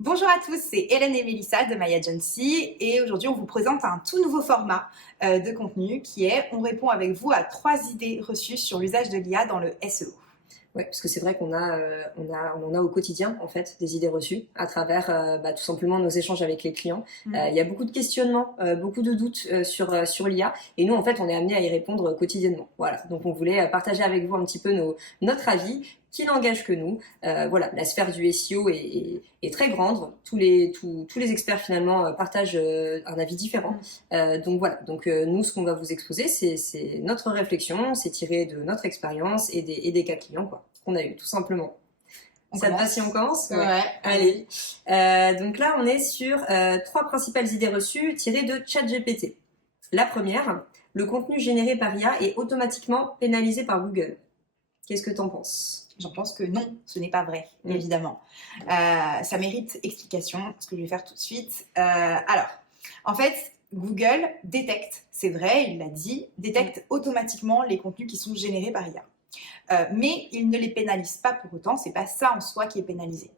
Bonjour à tous, c'est Hélène et Mélissa de My Agency et aujourd'hui on vous présente un tout nouveau format de contenu qui est on répond avec vous à 3 idées reçues sur l'usage de l'IA dans le SEO. Ouais, parce que c'est vrai on en a au quotidien en fait des idées reçues à travers tout simplement nos échanges avec les clients. Il y a beaucoup de questionnements, beaucoup de doutes sur l'IA et nous en fait on est amené à y répondre quotidiennement. Voilà, donc on voulait partager avec vous un petit peu notre avis qui n'engage que nous. Voilà, la sphère du SEO est très grande. Tous les experts finalement partagent un avis différent. Donc voilà, nous ce qu'on va vous exposer c'est notre réflexion, c'est tiré de notre expérience et des cas clients quoi qu'on a eu tout simplement. Ça te va si on commence? Ouais. Allez. Donc là on est sur 3 principales idées reçues tirées de ChatGPT. La première, le contenu généré par IA est automatiquement pénalisé par Google. Qu'est-ce que t'en penses? J'en pense que non, ce n'est pas vrai, évidemment. Ça mérite explication, ce que je vais faire tout de suite. Alors, en fait, Google détecte, c'est vrai, il l'a dit, détecte automatiquement les contenus qui sont générés par IA. Mais il ne les pénalise pas pour autant, c'est pas ça en soi qui est pénalisé.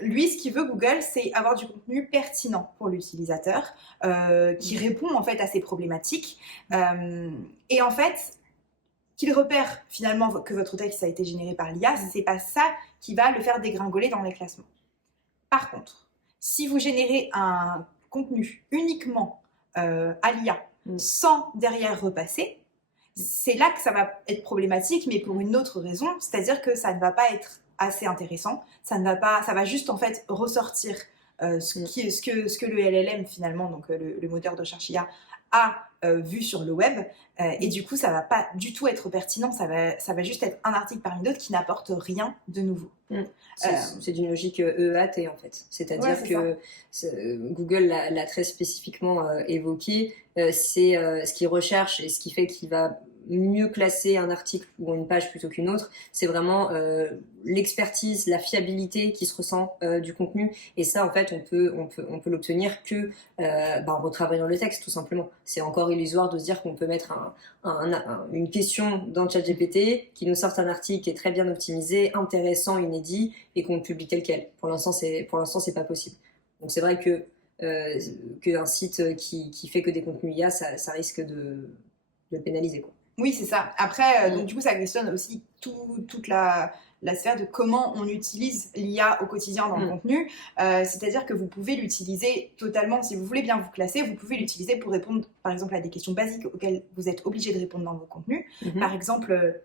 Lui, ce qu'il veut, Google, c'est avoir du contenu pertinent pour l'utilisateur, qui répond en fait à ses problématiques. Et en fait, qu'il repère finalement que votre texte a été généré par l'IA, c'est pas ça qui va le faire dégringoler dans les classements. Par contre, si vous générez un contenu uniquement à l'IA, sans derrière repasser, c'est là que ça va être problématique, mais pour une autre raison, c'est-à-dire que ça ne va pas être assez intéressant, ça va juste en fait ressortir ce que le LLM finalement, donc le moteur de recherche IA, a vu sur le web, et du coup ça va pas du tout être pertinent, ça va juste être un article parmi d'autres qui n'apporte rien de nouveau. C'est d'une logique EEAT en fait, c'est-à-dire que Google l'a très spécifiquement évoqué, c'est ce qu'il recherche et ce qui fait qu'il va mieux classer un article ou une page plutôt qu'une autre, c'est vraiment l'expertise, la fiabilité qui se ressent du contenu, et ça en fait on peut l'obtenir que en retravaillant le texte tout simplement. C'est encore illusoire de se dire qu'on peut mettre une question dans le ChatGPT qui nous sorte un article qui est très bien optimisé, intéressant, inédit et qu'on le publie tel quel. Pour l'instant c'est pas possible. Donc c'est vrai que qu'un site qui fait que des contenus IA, ça risque de le pénaliser quoi. Oui, c'est ça. Après, donc du coup, ça questionne aussi toute la sphère de comment on utilise l'IA au quotidien dans le contenu. C'est-à-dire que vous pouvez l'utiliser totalement, si vous voulez bien vous classer, vous pouvez l'utiliser pour répondre, par exemple, à des questions basiques auxquelles vous êtes obligé de répondre dans vos contenus. Par exemple,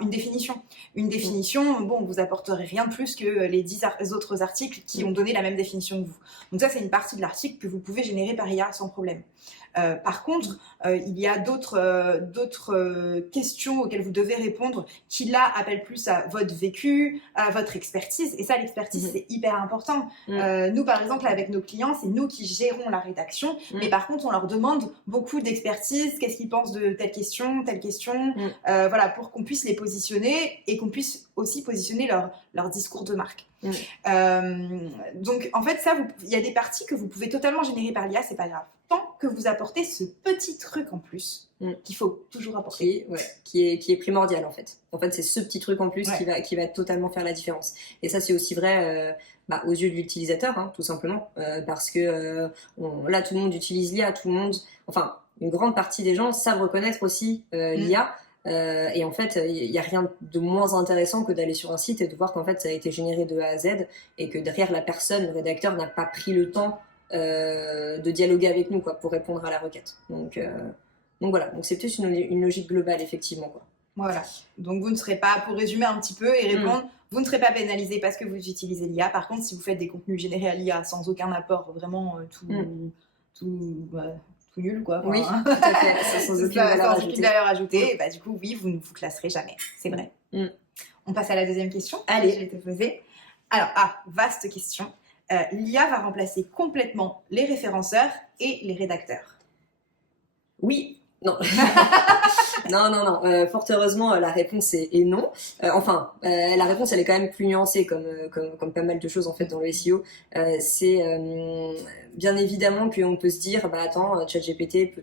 une définition. Une définition, bon, vous apporterez rien de plus que les 10 autres articles qui ont donné la même définition que vous. Donc ça, c'est une partie de l'article que vous pouvez générer par IA sans problème. Par contre, il y a d'autres questions auxquelles vous devez répondre qui là appellent plus à votre vécu, à votre expertise. Et ça, l'expertise, c'est hyper important. Nous, par exemple, avec nos clients, c'est nous qui gérons la rédaction. Mais par contre, on leur demande beaucoup d'expertise. Qu'est-ce qu'ils pensent de telle question, voilà, pour qu'on puisse les positionner et qu'on puisse aussi positionner leur discours de marque. Donc, en fait, ça, il y a des parties que vous pouvez totalement générer par l'IA, c'est pas grave. Tant que vous apportez ce petit truc en plus qu'il faut toujours apporter. Qui est primordial en fait. En fait, c'est ce petit truc en plus qui va totalement faire la différence. Et ça, c'est aussi vrai aux yeux de l'utilisateur, hein, tout simplement. Parce que là, tout le monde utilise l'IA, enfin, une grande partie des gens savent reconnaître aussi l'IA. Et en fait, il n'y a rien de moins intéressant que d'aller sur un site et de voir qu'en fait ça a été généré de A à Z et que derrière la personne, le rédacteur, n'a pas pris le temps de dialoguer avec nous quoi, pour répondre à la requête. Donc voilà, donc c'est plus une logique globale effectivement quoi. Voilà, donc vous ne serez pas, pour résumer un petit peu et répondre, vous ne serez pas pénalisé parce que vous utilisez l'IA. Par contre, si vous faites des contenus générés à l'IA sans aucun apport, vraiment tout nul quoi. Oui, tout à fait, sans aucune valeur ajoutée. Et bah, du coup, oui, vous ne vous classerez jamais, c'est vrai. On passe à la deuxième question. Allez, je vais te poser. Alors, vaste question. L'IA va remplacer complètement les référenceurs et les rédacteurs. Oui Non. Non. Fort heureusement, la réponse est non. La réponse, elle est quand même plus nuancée, comme pas mal de choses en fait dans le SEO. C'est bien évidemment qu'on peut se dire, bah attends, ChatGPT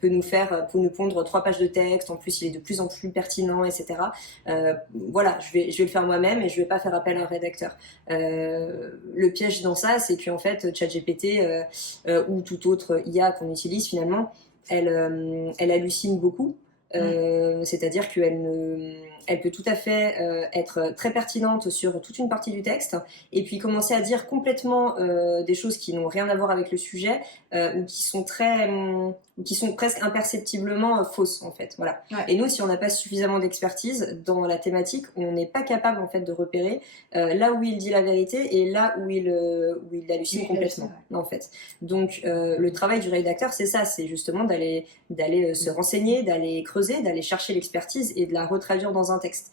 peut nous pondre 3 pages de texte. En plus, il est de plus en plus pertinent, etc. Voilà, je vais le faire moi-même et je vais pas faire appel à un rédacteur. Le piège dans ça, c'est qu'en fait, ChatGPT ou toute autre IA qu'on utilise finalement, elle hallucine beaucoup. C'est-à-dire elle peut tout à fait être très pertinente sur toute une partie du texte et puis commencer à dire complètement des choses qui n'ont rien à voir avec le sujet ou qui sont presque imperceptiblement fausses en fait. Voilà. Ouais. Et nous, si on n'a pas suffisamment d'expertise dans la thématique, on n'est pas capable en fait de repérer là où il dit la vérité et là où il hallucine complètement en fait. Donc le travail du rédacteur, c'est ça, c'est justement d'aller se renseigner, d'aller creuser, d'aller chercher l'expertise et de la retraduire dans un texte.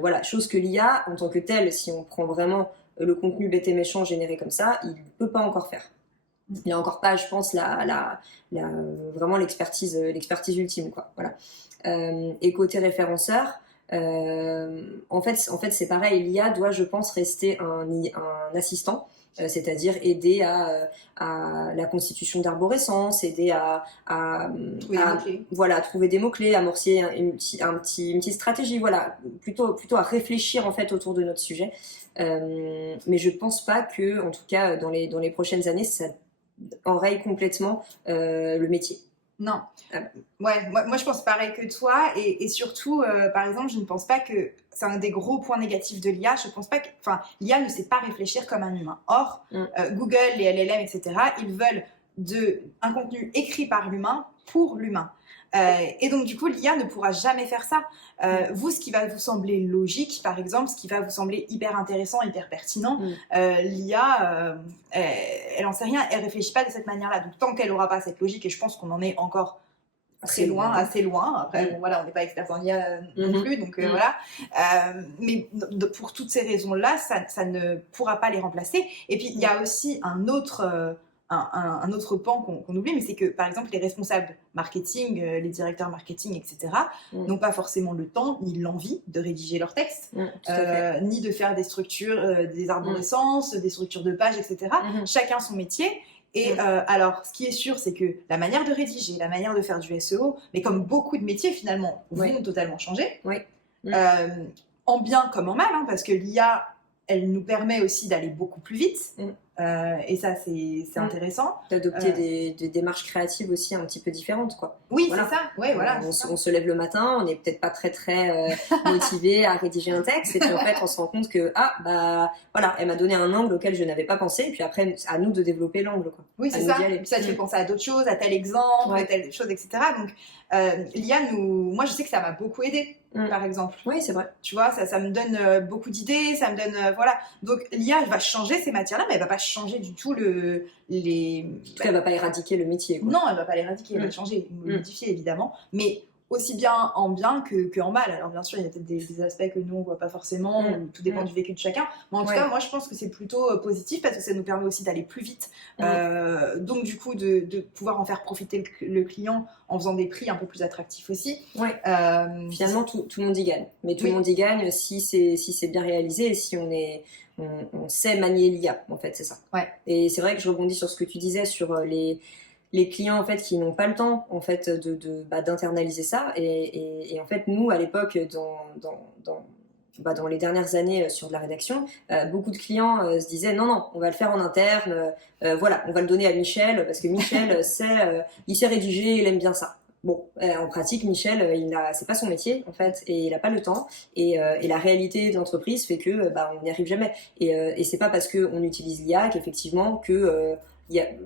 Voilà, chose que l'IA, en tant que telle, si on prend vraiment le contenu bête et méchant généré comme ça, il ne peut pas encore faire. Il n'y a encore pas, je pense, vraiment l'expertise ultime, quoi. Voilà. Et côté référenceur, en fait, c'est pareil. L'IA doit, je pense, rester un assistant. C'est-à-dire aider à la constitution d'arborescence, aider à trouver des mots-clés, amorcer une petite stratégie, voilà, plutôt à réfléchir en fait autour de notre sujet. Mais je pense pas que, en tout cas, dans les prochaines années, ça enraye complètement le métier. Non. Ouais, moi je pense pareil que toi et surtout, par exemple, je ne pense pas que c'est un des gros points négatifs de l'IA. Je pense pas que, l'IA ne sait pas réfléchir comme un humain. Or, Google, les LLM, etc., ils veulent un contenu écrit par l'humain pour l'humain. Et donc du coup, l'IA ne pourra jamais faire ça. Vous, ce qui va vous sembler logique, par exemple, ce qui va vous sembler hyper intéressant, hyper pertinent, l'IA, elle en sait rien, elle réfléchit pas de cette manière-là. Donc tant qu'elle aura pas cette logique, et je pense qu'on en est encore assez loin. Après, bon, voilà, on n'est pas expert en IA non plus, donc voilà. Mais pour toutes ces raisons-là, ça ne pourra pas les remplacer. Et puis il y a aussi un autre pan qu'on oublie, mais c'est que, par exemple, les responsables marketing, les directeurs marketing, etc., n'ont pas forcément le temps ni l'envie de rédiger leur texte, ni de faire des structures, des arborescences, des structures de pages, etc. Chacun son métier. Et alors, ce qui est sûr, c'est que la manière de rédiger, la manière de faire du SEO, mais comme beaucoup de métiers, finalement, vont totalement changer. En bien comme en mal, hein, parce que l'IA, elle nous permet aussi d'aller beaucoup plus vite. Et ça, c'est intéressant. D'adopter des démarches créatives aussi un petit peu différentes, quoi. Oui, voilà. C'est ça. Ouais, voilà, on se lève le matin, on n'est peut-être pas très motivé à rédiger un texte, et puis en fait, on se rend compte que voilà, elle m'a donné un angle auquel je n'avais pas pensé, et puis après, à nous de développer l'angle, quoi. Oui, c'est ça. Puis ça te fait penser à d'autres choses, à tel exemple, à telle chose, etc. Donc, l'IA moi, je sais que ça m'a beaucoup aidé. Par exemple. Oui, c'est vrai. Tu vois, ça me donne beaucoup d'idées, ça me donne... voilà. Donc, l'IA, elle va changer ces matières-là, mais elle va pas changer du tout elle va pas éradiquer le métier, quoi. Non, elle va pas l'éradiquer, elle va le changer, le modifier, évidemment. Mais aussi bien en bien que en mal. Alors, bien sûr, il y a peut-être des aspects que nous, on voit pas forcément, tout dépend du vécu de chacun. Mais en tout cas, moi, je pense que c'est plutôt positif parce que ça nous permet aussi d'aller plus vite. Donc, du coup, de pouvoir en faire profiter le client en faisant des prix un peu plus attractifs aussi. Finalement, tout le monde y gagne. Mais tout le monde y gagne si c'est bien réalisé et si on sait manier l'IA, en fait, c'est ça. Et c'est vrai que je rebondis sur ce que tu disais sur les clients en fait qui n'ont pas le temps en fait d'internaliser ça et en fait nous à l'époque dans les dernières années sur de la rédaction, beaucoup de clients se disaient non, on va le faire en interne, voilà, on va le donner à Michel parce que Michel il sait rédiger, il aime bien ça. Bon, en pratique, Michel, c'est pas son métier en fait, et il a pas le temps. Et la réalité de l'entreprise fait que on n'y arrive jamais. Et c'est pas parce que on utilise l'IA qu'effectivement que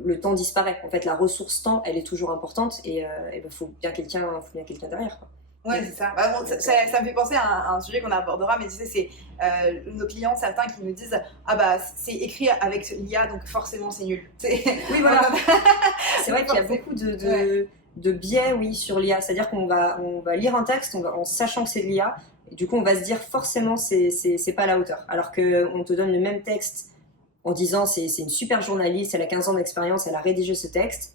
le temps disparaît. En fait, la ressource temps, elle est toujours importante, et faut bien quelqu'un derrière, quoi. Ouais, c'est ça. Ça me fait penser à un sujet qu'on abordera, mais tu sais, c'est nos clients, certains qui nous disent c'est écrit avec l'IA, donc forcément c'est nul. Oui, voilà. C'est vrai qu'il y a beaucoup de biais, sur l'IA. C'est-à-dire qu'on va lire un texte en sachant que c'est de l'IA, et du coup, on va se dire forcément c'est pas à la hauteur. Alors qu'on te donne le même texte en disant c'est une super journaliste, elle a 15 ans d'expérience, elle a rédigé ce texte.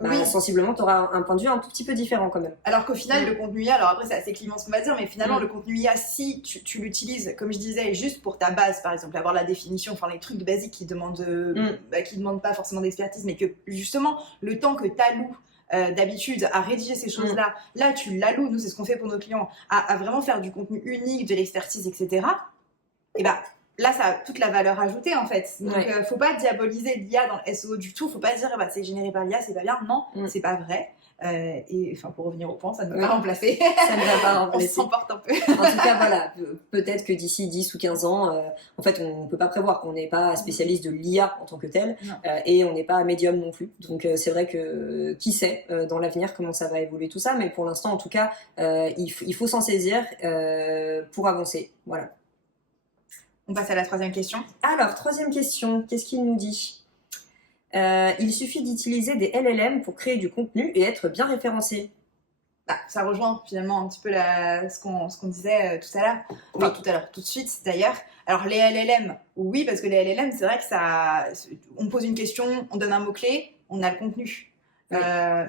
Oui. sensiblement, tu auras un point de vue un tout petit peu différent quand même. Alors qu'au final, le contenu IA, alors après, c'est assez clivant ce qu'on va dire, mais finalement, le contenu IA, si tu l'utilises, comme je disais, juste pour ta base, par exemple, avoir la définition, enfin les trucs de basiques qui demandent, qui demandent pas forcément d'expertise, mais que justement, le temps que tu alloues d'habitude à rédiger ces choses-là, là, tu l'alloues, nous, c'est ce qu'on fait pour nos clients, à vraiment faire du contenu unique, de l'expertise, etc. Et bah, là, ça a toute la valeur ajoutée en fait. Donc, faut pas diaboliser l'IA dans le SEO du tout. Faut pas dire, c'est généré par l'IA, c'est pas bien. Non, c'est pas vrai. Et enfin, pour revenir au point, ça ne va pas remplacer. Ça ne va pas remplacer. On s'emporte un peu. En tout cas, voilà, peut-être que d'ici 10 ou 15 ans, en fait, on ne peut pas prévoir qu'on n'est pas spécialiste de l'IA en tant que tel, et on n'est pas médium non plus. Donc, c'est vrai que qui sait dans l'avenir comment ça va évoluer tout ça, mais pour l'instant, en tout cas, il faut s'en saisir pour avancer. Voilà. On passe à la troisième question. Alors, troisième question, qu'est-ce qu'il nous dit ? Il suffit d'utiliser des LLM pour créer du contenu et être bien référencé. Ça rejoint finalement un petit peu ce qu'on disait tout à l'heure. Enfin, tout à l'heure, tout de suite d'ailleurs. Alors, les LLM, oui, parce que les LLM, c'est vrai que on pose une question, on donne un mot-clé, on a le contenu. Oui.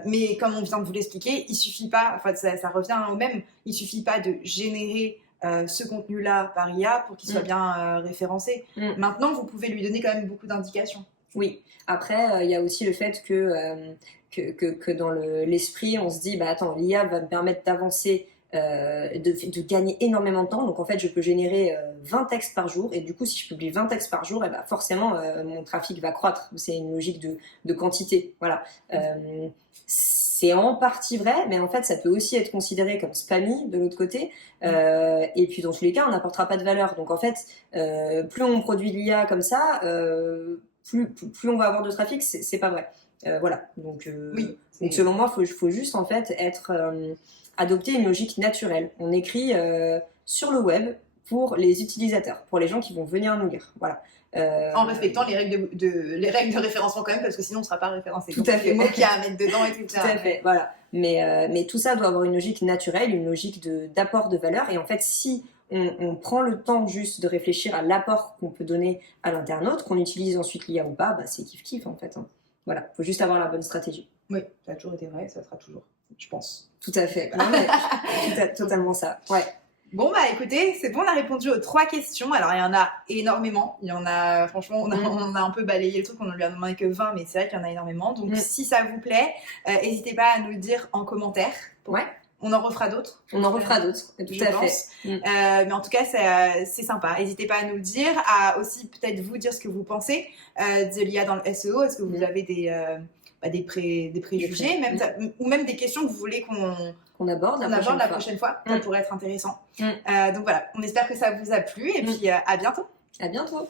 Mais comme on vient de vous l'expliquer, il suffit pas, enfin, ça revient au même, il suffit pas de générer ce contenu-là par IA pour qu'il soit bien référencé. Maintenant, vous pouvez lui donner quand même beaucoup d'indications. Oui. Après, il y a aussi le fait que dans l'esprit, on se dit, attends, l'IA va me permettre d'avancer, de gagner énormément de temps. Donc, en fait, je peux générer 20 textes par jour. Et du coup, si je publie 20 textes par jour, forcément, mon trafic va croître. C'est une logique de quantité. Voilà. C'est en partie vrai, mais en fait, ça peut aussi être considéré comme spammy de l'autre côté. Et puis, dans tous les cas, on n'apportera pas de valeur. Donc, en fait, plus on produit de l'IA comme ça, plus on va avoir de trafic, c'est pas vrai. Voilà. Donc, donc, selon moi, il faut juste, en fait, adopter une logique naturelle. On écrit sur le web pour les utilisateurs, pour les gens qui vont venir nous lire. Voilà. En respectant les règles les règles de référencement quand même, parce que sinon on ne sera pas référencé. Tout à fait. Les mots qu'il y a à mettre dedans et tout ça. Tout à fait, voilà. Mais tout ça doit avoir une logique naturelle, une logique d'apport de valeur. Et en fait, si on prend le temps juste de réfléchir à l'apport qu'on peut donner à l'internaute, qu'on utilise ensuite l'IA ou pas, c'est kiff-kiff en fait. Voilà, il faut juste avoir la bonne stratégie. Oui, ça a toujours été vrai, ça sera toujours, je pense. Tout à fait. Non, mais totalement ça. Ouais. Bon, écoutez, c'est bon, on a répondu aux 3 questions. Alors, il y en a énormément. Il y en a, franchement, on a un peu balayé le truc. On ne lui a demandé que 20, mais c'est vrai qu'il y en a énormément. Donc, si ça vous plaît, n'hésitez pas à nous le dire en commentaire. Ouais. On en refera d'autres. On en refera d'autres, tout à fait. Mais en tout cas, c'est sympa. N'hésitez pas à nous le dire, à aussi peut-être vous dire ce que vous pensez de l'IA dans le SEO. Est-ce que vous avez des préjugés, ou même des questions que vous voulez qu'on aborde la prochaine fois. Ça pourrait être intéressant. Donc voilà, on espère que ça vous a plu et puis à bientôt. À bientôt.